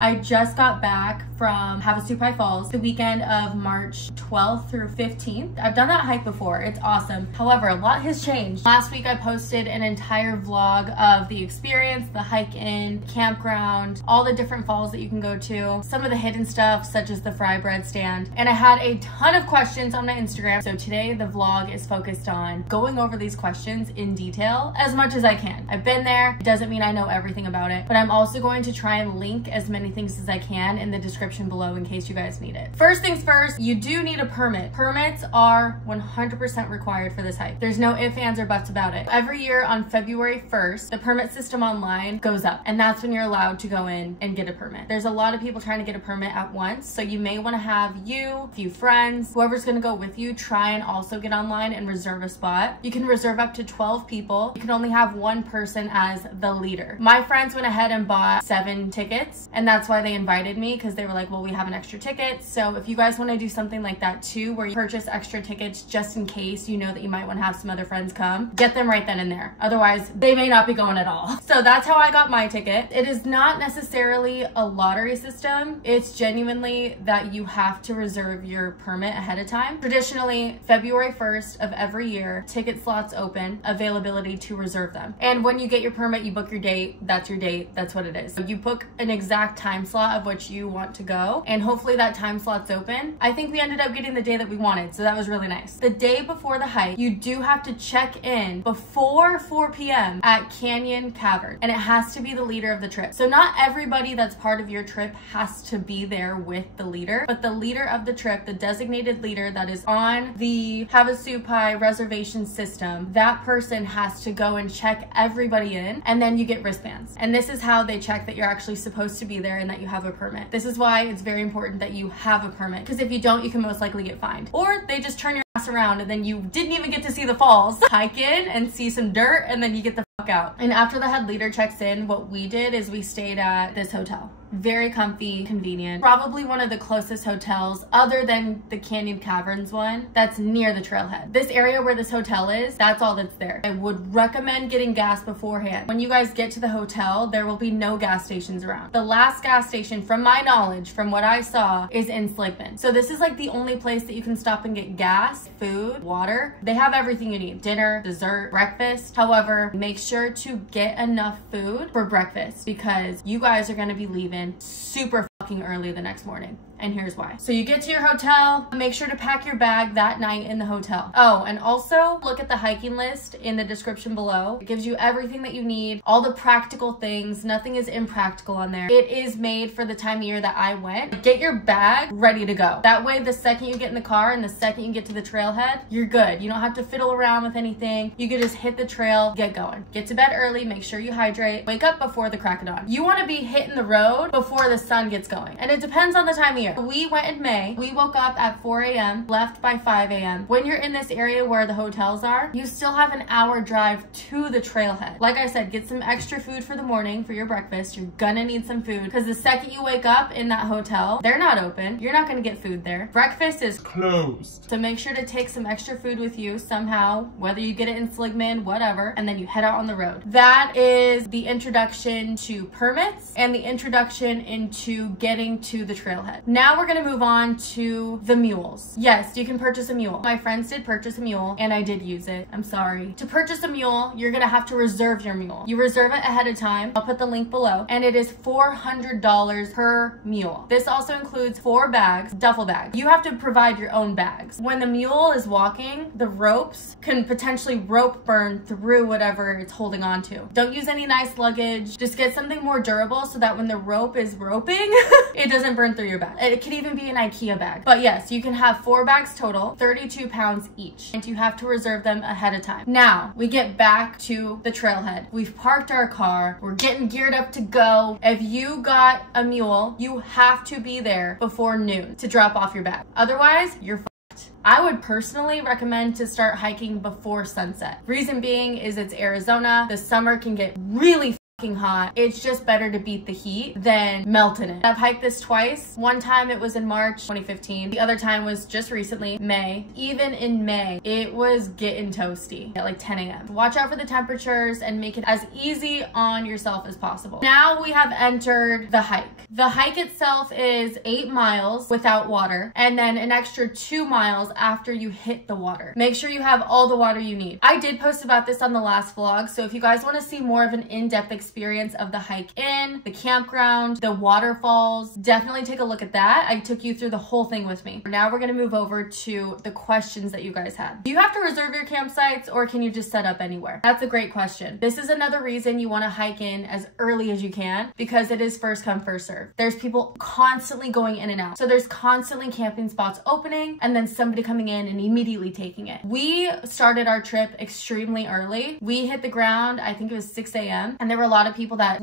I just got back from Havasupai Falls the weekend of March 12th through 15th. I've done that hike before. It's awesome. However, a lot has changed. Last week I posted an entire vlog of the experience, the hike in, campground, all the different falls that you can go to, some of the hidden stuff such as the fry bread stand, and I had a ton of questions on my Instagram. So today the vlog is focused on going over these questions in detail as much as I can. I've been there. It doesn't mean I know everything about it, but I'm also going to try and link as many things as I can in the description below in case you guys need it. First things first, you do need a permit. Permits are 100% required for this hike. There's no ifs, ands, or buts about it. Every year on February 1st, the permit system online goes up, and that's when you're allowed to go in and get a permit. There's a lot of people trying to get a permit at once, so you may want to have a few friends, whoever's going to go with you, try and also get online and reserve a spot. You can reserve up to 12 people. You can only have one person as the leader. My friends went ahead and bought 7 tickets, and that's why they invited me, because they were like, well, we have an extra ticket. So if you guys want to do something like that too, where you purchase extra tickets just in case you know that you might want to have some other friends come, get them right then and there. Otherwise, they may not be going at all. So that's how I got my ticket. It is not necessarily a lottery system. It's genuinely that you have to reserve your permit ahead of time. Traditionally, February 1st of every year, ticket slots open, availability to reserve them. And when you get your permit, you book your date. That's your date. That's what it is. You book an exact time slot of which you want to go, and hopefully that time slot's open. I think we ended up getting the day that we wanted, so that was really nice. The day before the hike, you do have to check in before 4 p.m. at Canyon Cavern, and it has to be the leader of the trip. So not everybody that's part of your trip has to be there with the leader, but the leader of the trip, the designated leader that is on the Havasupai reservation system, that person has to go and check everybody in, and then you get wristbands. And this is how they check that you're actually supposed to be there and that you have a permit. This is why it's very important that you have a permit, because if you don't, you can most likely get fined. Or they just turn your ass around and then you didn't even get to see the falls. Hike in and see some dirt, and then you get the fuck out. And after the head leader checks in, what we did is we stayed at this hotel. Very comfy, convenient. Probably one of the closest hotels other than the Canyon Caverns one that's near the trailhead. This area where this hotel is, that's all that's there. I would recommend getting gas beforehand. When you guys get to the hotel, there will be no gas stations around. The last gas station, from my knowledge, from what I saw, is in Sligman. So this is like the only place that you can stop and get gas, food, water. They have everything you need. Dinner, dessert, breakfast. However, make sure to get enough food for breakfast, because you guys are going to be leaving super fucking early the next morning. And here's why. So you get to your hotel, make sure to pack your bag that night in the hotel. Oh, and also look at the hiking list in the description below. It gives you everything that you need, all the practical things. Nothing is impractical on there. It is made for the time of year that I went. Get your bag ready to go. That way, the second you get in the car and the second you get to the trailhead, you're good. You don't have to fiddle around with anything. You can just hit the trail, get going. Get to bed early, make sure you hydrate, wake up before the crack of dawn. You want to be hitting the road before the sun gets going. And it depends on the time of year. We went in May. We woke up at 4 a.m., left by 5 a.m. When you're in this area where the hotels are, you still have an hour drive to the trailhead. Like I said, get some extra food for the morning for your breakfast. You're gonna need some food, because the second you wake up in that hotel, they're not open. You're not gonna get food there. Breakfast is closed. So make sure to take some extra food with you somehow, whether you get it in Sligman, whatever, and then you head out on the road. That is the introduction to permits and the introduction into getting to the trailhead. Now we're gonna move on to the mules. Yes, you can purchase a mule. My friends did purchase a mule, and I did use it. I'm sorry. To purchase a mule, you're gonna have to reserve your mule. You reserve it ahead of time. I'll put the link below, and it is $400 per mule. This also includes 4 bags, duffel bags. You have to provide your own bags. When the mule is walking, the ropes can potentially rope burn through whatever it's holding on to. Don't use any nice luggage. Just get something more durable so that when the rope is roping, it doesn't burn through your bag. It could even be an IKEA bag. But yes, you can have 4 bags total, 32 pounds each, and you have to reserve them ahead of time. Now, we get back to the trailhead. We've parked our car. We're getting geared up to go. If you got a mule, you have to be there before noon to drop off your bag. Otherwise, you're fucked. I would personally recommend to start hiking before sunset. Reason being is it's Arizona. The summer can get really hot. It's just better to beat the heat than melt in it. I've hiked this twice. One time it was in March 2015. The other time was just recently, May. Even in May, it was getting toasty at like 10 a.m. Watch out for the temperatures and make it as easy on yourself as possible. Now we have entered the hike. The hike itself is 8 miles without water, and then an extra 2 miles after you hit the water. Make sure you have all the water you need. I did post about this on the last vlog, so if you guys want to see more of an in-depth experience of the hike in, the campground, the waterfalls, definitely take a look at that. I took you through the whole thing with me. Now we're going to move over to the questions that you guys had. Do you have to reserve your campsites or can you just set up anywhere? That's a great question. This is another reason you want to hike in as early as you can, because it is first come, first serve. There's people constantly going in and out. So there's constantly camping spots opening and then somebody coming in and immediately taking it. We started our trip extremely early. We hit the ground, I think it was 6 a.m. and there were a lot of people that,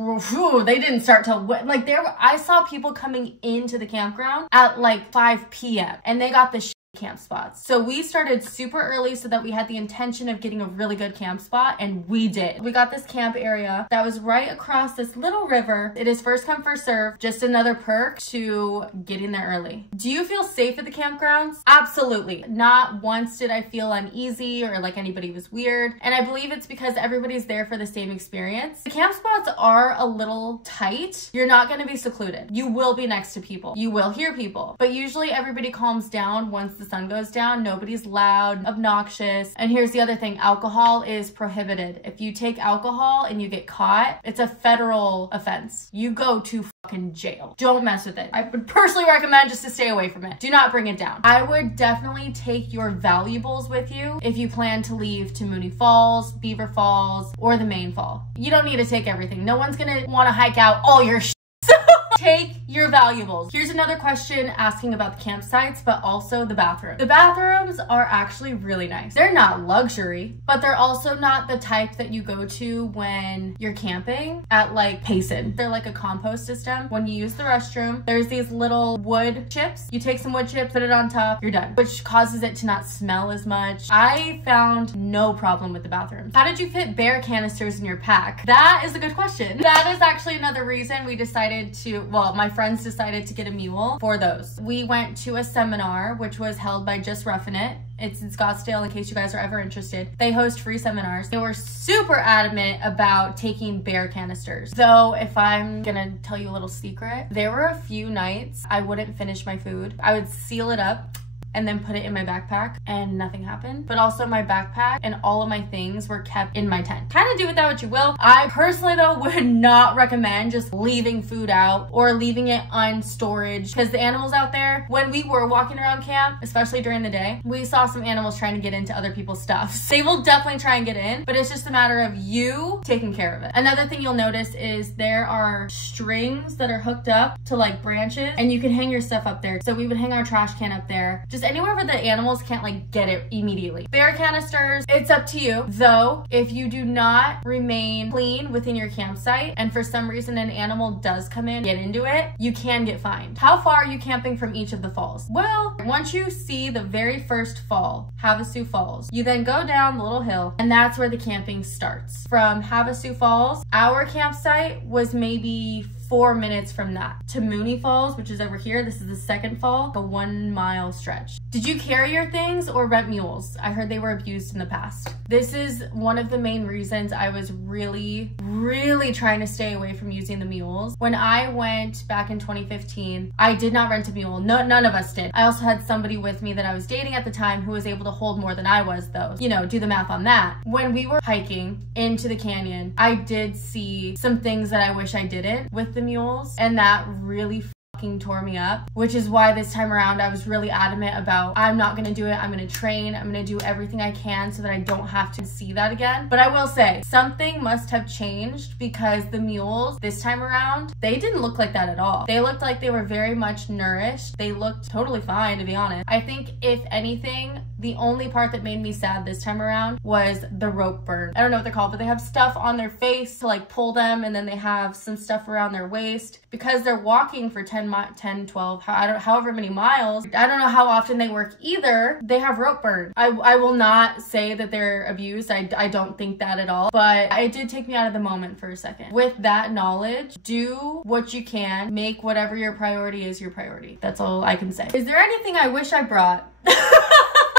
they didn't start till, like I saw people coming into the campground at like 5 p.m. and they got the camp spots. So we started super early so that we had the intention of getting a really good camp spot, and we did. We got this camp area that was right across this little river. It is first come, first serve. Just another perk to getting there early. Do you feel safe at the campgrounds? Absolutely. Not once did I feel uneasy or like anybody was weird. And I believe it's because everybody's there for the same experience. The camp spots are a little tight. You're not going to be secluded. You will be next to people. You will hear people, but usually everybody calms down once the sun goes down. Nobody's loud, obnoxious. And here's the other thing, alcohol is prohibited. If you take alcohol and you get caught, it's a federal offense. You go to fucking jail. Don't mess with it. I would personally recommend just to stay away from it. Do not bring it down. I would definitely take your valuables with you if you plan to leave to Mooney Falls, Beaver Falls, or the main fall. You don't need to take everything. No one's gonna want to hike out all your shit. Take your valuables. Here's another question asking about the campsites, but also the bathroom. The bathrooms are actually really nice. They're not luxury, but they're also not the type that you go to when you're camping at like Payson. They're like a compost system. When you use the restroom, there's these little wood chips. You take some wood chips, put it on top, you're done, which causes it to not smell as much. I found no problem with the bathrooms. How did you fit bear canisters in your pack? That is a good question. That is actually another reason we decided to, well, my friends decided to get a mule for those. We went to a seminar, which was held by Just Ruffin' It. It's in Scottsdale in case you guys are ever interested. They host free seminars. They were super adamant about taking bear canisters. So if I'm gonna tell you a little secret, there were a few nights I wouldn't finish my food. I would seal it up and then put it in my backpack and nothing happened. But also my backpack and all of my things were kept in my tent. Kind of do with that what you will. I personally though would not recommend just leaving food out or leaving it on storage, because the animals out there, when we were walking around camp, especially during the day, we saw some animals trying to get into other people's stuff. They will definitely try and get in, but it's just a matter of you taking care of it. Another thing you'll notice is there are strings that are hooked up to like branches and you can hang your stuff up there. So we would hang our trash can up there. Just anywhere where the animals can't like get it immediately. Bear canisters, it's up to you. Though, if you do not remain clean within your campsite and for some reason an animal does come in, get into it, you can get fined. How far are you camping from each of the falls? Well, once you see the very first fall, Havasupai Falls, you then go down the little hill and that's where the camping starts. From Havasupai Falls, our campsite was maybe 4 minutes from that to Mooney Falls, which is over here. This is the second fall, a 1 mile stretch. Did you carry your things or rent mules? I heard they were abused in the past. This is one of the main reasons I was really trying to stay away from using the mules. When I went back in 2015, I did not rent a mule. None of us did. I also had somebody with me that I was dating at the time who was able to hold more than I was though. You know, do the math on that. When we were hiking into the canyon, I did see some things that I wish I didn't with the mules, and that really fucking tore me up, which is why this time around I was really adamant about I'm not gonna do it. I'm gonna train. I'm gonna do everything I can so that I don't have to see that again. But I will say something must have changed, because the mules this time around, they didn't look like that at all. They looked like they were very much nourished. They looked totally fine, to be honest. I think if anything, The only part that made me sad this time around was the rope burn. I don't know what they're called, but they have stuff on their face to like pull them, and then they have some stuff around their waist because they're walking for 10, 12, however many miles. I don't know how often they work either. They have rope burn. I will not say that they're abused. I don't think that at all, but it did take me out of the moment for a second. With that knowledge, do what you can. Make whatever your priority is your priority. That's all I can say. Is there anything I wish I brought?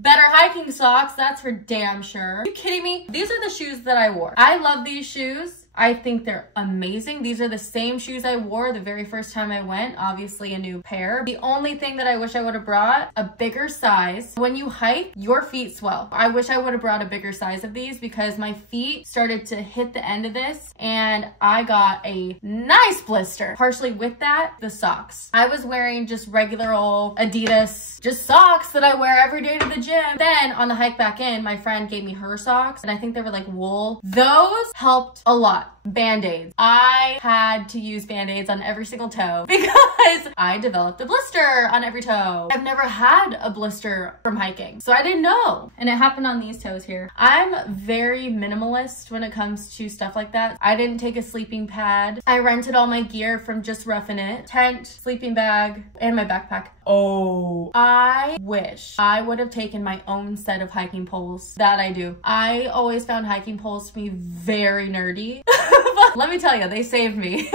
Better hiking socks, that's for damn sure. Are you kidding me? These are the shoes that I wore. I love these shoes. I think they're amazing. These are the same shoes I wore the very first time I went. Obviously a new pair. The only thing that I wish I would have brought, a bigger size. When you hike, your feet swell. I wish I would have brought a bigger size of these because my feet started to hit the end of this and I got a nice blister. Partially with that, the socks. I was wearing just regular old Adidas, just socks that I wear every day to the gym. Then on the hike back in, my friend gave me her socks and I think they were like wool. Those helped a lot. Band-aids. I had to use band-aids on every single toe because I developed a blister on every toe. I've never had a blister from hiking, so I didn't know. And it happened on these toes here. I'm very minimalist when it comes to stuff like that. I didn't take a sleeping pad. I rented all my gear from Just Roughing It. Tent, sleeping bag, and my backpack. Oh, I wish I would have taken my own set of hiking poles. That I do. I always found hiking poles to be very nerdy. But let me tell you, they saved me.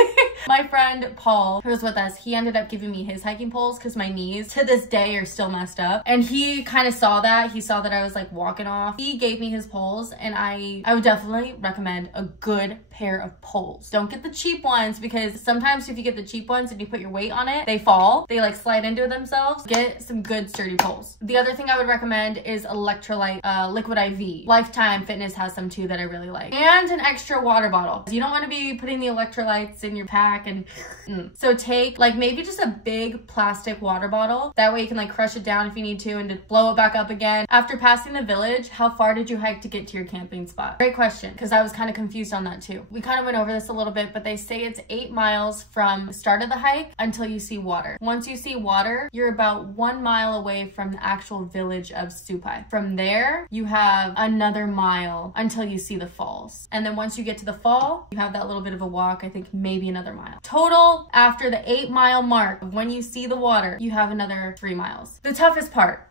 My friend Paul, who was with us, he ended up giving me his hiking poles because my knees to this day are still messed up. And he kind of saw that. He saw that I was like walking off. He gave me his poles and I would definitely recommend a good pair of poles. Don't get the cheap ones because sometimes if you get the cheap ones and you put your weight on it, they fall. They like slide into themselves. Get some good sturdy poles. The other thing I would recommend is electrolyte liquid IV. Lifetime Fitness has some too that I really like. And an extra water bottle. You don't want to be putting the electrolytes in your pack and so take like maybe just a big plastic water bottle. That way you can like crush it down if you need to and just blow it back up again. After passing the village, how far did you hike to get to your camping spot? Great question, because I was kind of confused on that too. We kind of went over this a little bit, but they say it's 8 miles from the start of the hike until you see water. Once you see water, you're about 1 mile away from the actual village of Supai. From there, you have another mile until you see the falls. And then once you get to the fall, you have that little bit of a walk, I think maybe another mile. Total, after the 8 mile mark, when you see the water, you have another 3 miles. The toughest part.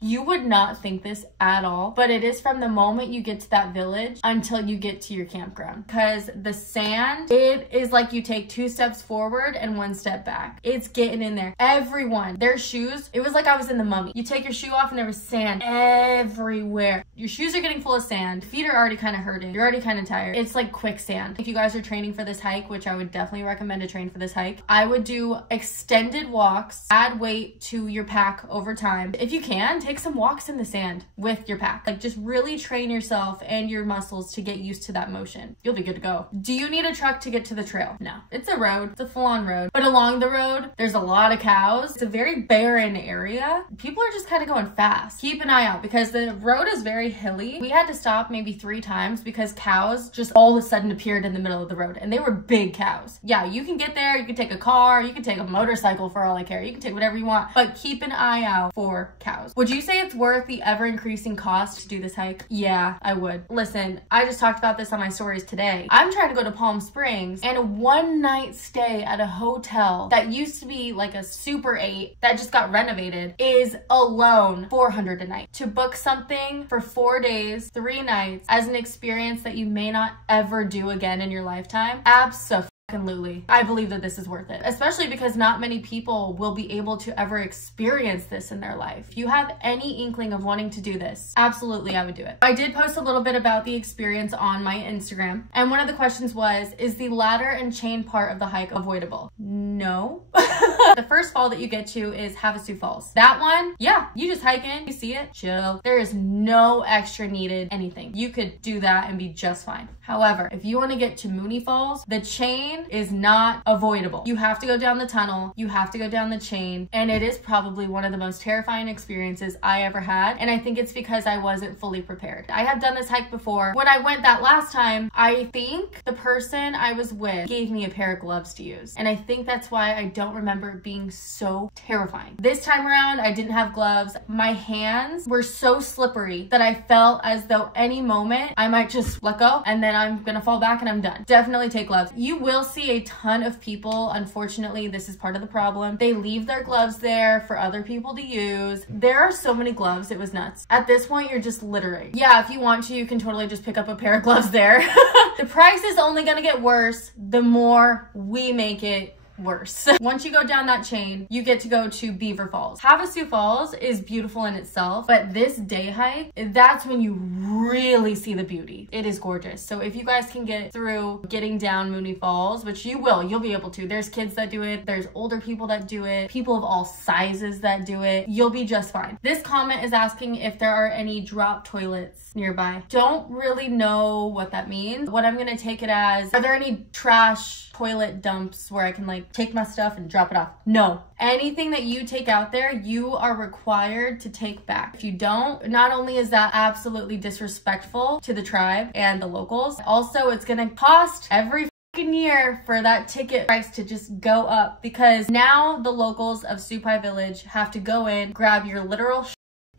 You would not think this at all, but it is from the moment you get to that village until you get to your campground. Because the sand, it is like you take 2 steps forward and 1 step back. It's getting in there. Everyone, their shoes, it was like I was in the Mummy. You take your shoe off and there was sand everywhere. Your shoes are getting full of sand. Feet are already kind of hurting. You're already kind of tired. It's like quicksand. If you guys are training for this hike, which I would definitely recommend to train for this hike, I would do extended walks, add weight to your pack over time. If you can, take some walks in the sand with your pack. Like just really train yourself and your muscles to get used to that motion. You'll be good to go. Do you need a truck to get to the trail? No. It's a road. It's a full-on road. But along the road, there's a lot of cows. It's a very barren area. People are just kind of going fast. Keep an eye out because the road is very hilly. We had to stop maybe 3 times because cows just all of a sudden appeared in the middle of the road and they were big cows. Yeah, you can get there. You can take a car. You can take a motorcycle for all I care. You can take whatever you want, but keep an eye out for cows. Would you say it's worth the ever-increasing cost to do this hike? Yeah, I would. Listen, I just talked about this on my stories today. I'm trying to go to Palm Springs and a 1-night stay at a hotel that used to be like a Super 8 that just got renovated is alone $400 a night. To book something for 4 days, 3 nights as an experience that you may not ever do again in your lifetime, absolutely. I believe that this is worth it, especially because not many people will be able to ever experience this in their life. If you have any inkling of wanting to do this, absolutely, I would do it. I did post a little bit about the experience on my Instagram, and one of the questions was, is the ladder and chain part of the hike avoidable? No. The first fall that you get to is Havasupai Falls. That one, yeah, you just hike in, you see it, chill. There is no extra needed anything. You could do that and be just fine. However, if you want to get to Mooney Falls, the chain chain is not avoidable. You have to go down the tunnel, you have to go down the chain, and it is probably one of the most terrifying experiences I ever had, and I think it's because I wasn't fully prepared. I have done this hike before. When I went that last time, I think the person I was with gave me a pair of gloves to use, and I think that's why I don't remember it being so terrifying. This time around, I didn't have gloves. My hands were so slippery that I felt as though any moment I might just let go and then I'm gonna fall back and I'm done. Definitely take gloves. You will see a ton of people, unfortunately, this is part of the problem. They leave their gloves there for other people to use. There are so many gloves, it was nuts. At this point, you're just littering. Yeah, if you want to, you can totally just pick up a pair of gloves there. The price is only gonna get worse the more we make it worse. Once you go down that chain, you get to go to Beaver Falls. Havasupai Falls is beautiful in itself, but this day hike, that's when you really see the beauty. It is gorgeous. So if you guys can get through getting down Mooney Falls, which you will, you'll be able to. There's kids that do it. There's older people that do it. People of all sizes that do it. You'll be just fine. This comment is asking if there are any drop toilets nearby. Don't really know what that means. What I'm gonna take it as, are there any trash toilet dumps where I can like take my stuff and drop it off? No. Anything that you take out there, you are required to take back. If you don't, not only is that absolutely disrespectful to the tribe and the locals, also it's gonna cost every year for that ticket price to just go up, because now the locals of Supai Village have to go in, grab your literal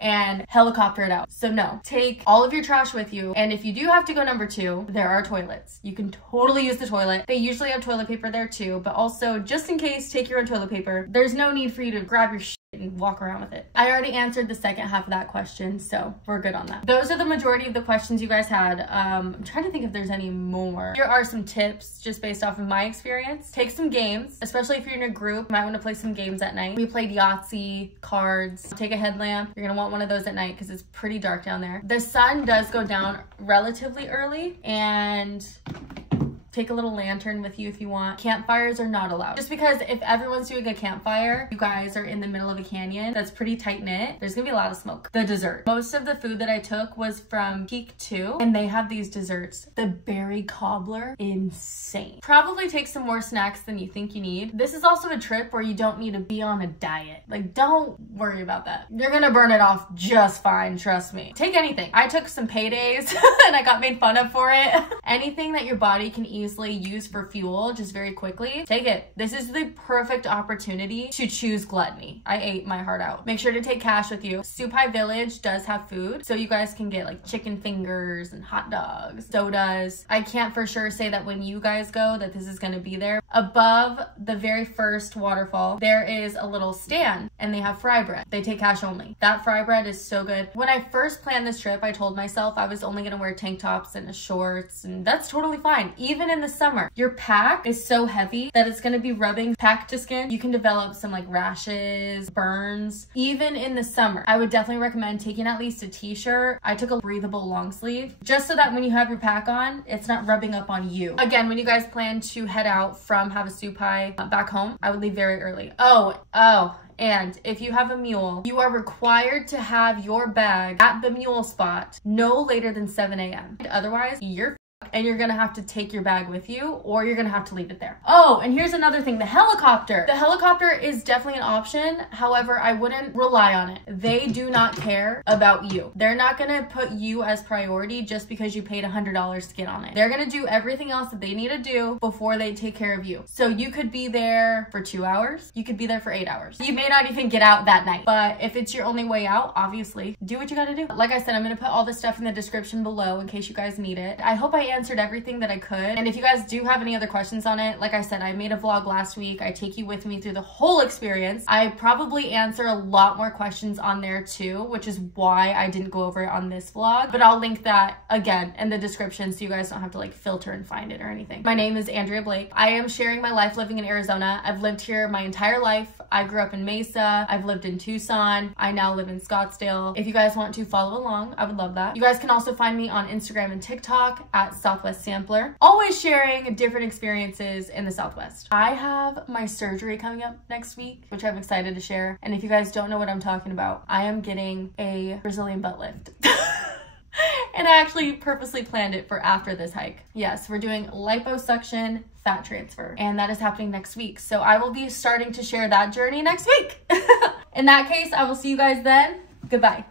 and helicopter it out. So no, take all of your trash with you. And if you do have to go number 2, there are toilets. You can totally use the toilet. They usually have toilet paper there too, but also just in case, take your own toilet paper. There's no need for you to grab your and walk around with it. I already answered the second half of that question, so we're good on that. Those are the majority of the questions you guys had. I'm trying to think if there's any more. Here are some tips just based off of my experience. Take some games, especially if you're in a group. You might want to play some games at night. We played Yahtzee, cards. Take a headlamp. You're gonna want one of those at night because it's pretty dark down there. The sun does go down relatively early, and take a little lantern with you if you want. Campfires are not allowed. Just because if everyone's doing a campfire, you guys are in the middle of a canyon that's pretty tight knit, there's gonna be a lot of smoke. The dessert. Most of the food that I took was from Peak 2, and they have these desserts. The berry cobbler, insane. Probably take some more snacks than you think you need. This is also a trip where you don't need to be on a diet. Like, don't worry about that. You're gonna burn it off just fine, trust me. Take anything. I took some paydays and I got made fun of for it. Anything that your body can easily use for fuel just very quickly, take it. This is the perfect opportunity to choose gluttony. I ate my heart out. Make sure to take cash with you. Supai Village does have food, so you guys can get like chicken fingers and hot dogs, sodas. I can't for sure say that when you guys go that this is gonna be there. Above the very first waterfall, there is a little stand and they have fry bread. They take cash only. That fry bread is so good. When I first planned this trip, I told myself I was only gonna wear tank tops and shorts, and that's totally fine. Even in the summer, your pack is so heavy that it's gonna be rubbing pack to skin. You can develop some like rashes, burns. Even in the summer, I would definitely recommend taking at least a t-shirt. I took a breathable long sleeve just so that when you have your pack on, it's not rubbing up on you. Again, when you guys plan to head out from Havasupai back home, I would leave very early. And if you have a mule, you are required to have your bag at the mule spot no later than 7 a.m. Otherwise, you're and you're gonna have to take your bag with you, or you're gonna have to leave it there. Oh, and here's another thing, the helicopter. The helicopter is definitely an option. However, I wouldn't rely on it. They do not care about you. They're not gonna put you as priority just because you paid $100 to get on it. They're gonna do everything else that they need to do before they take care of you. So you could be there for 2 hours. You could be there for 8 hours. You may not even get out that night, but if it's your only way out, obviously, do what you gotta do. Like I said, I'm gonna put all this stuff in the description below in case you guys need it. I hope I answered everything that I could, and if you guys do have any other questions on it, like I said, I made a vlog last week. I take you with me through the whole experience. I probably answer a lot more questions on there too, which is why I didn't go over it on this vlog, but I'll link that again in the description so you guys don't have to like filter and find it or anything. My name is Andrea Blake. I am sharing my life living in Arizona. I've lived here my entire life. I grew up in Mesa. I've lived in Tucson. I now live in Scottsdale. If you guys want to follow along, I would love that. You guys can also find me on Instagram and TikTok at Southwest Sampler, always sharing different experiences in the Southwest. I have my surgery coming up next week, which I'm excited to share. And if you guys don't know what I'm talking about, I am getting a Brazilian butt lift. And I actually purposely planned it for after this hike. Yes, we're doing liposuction fat transfer, and that is happening next week. So I will be starting to share that journey next week. In that case, I will see you guys then. Goodbye.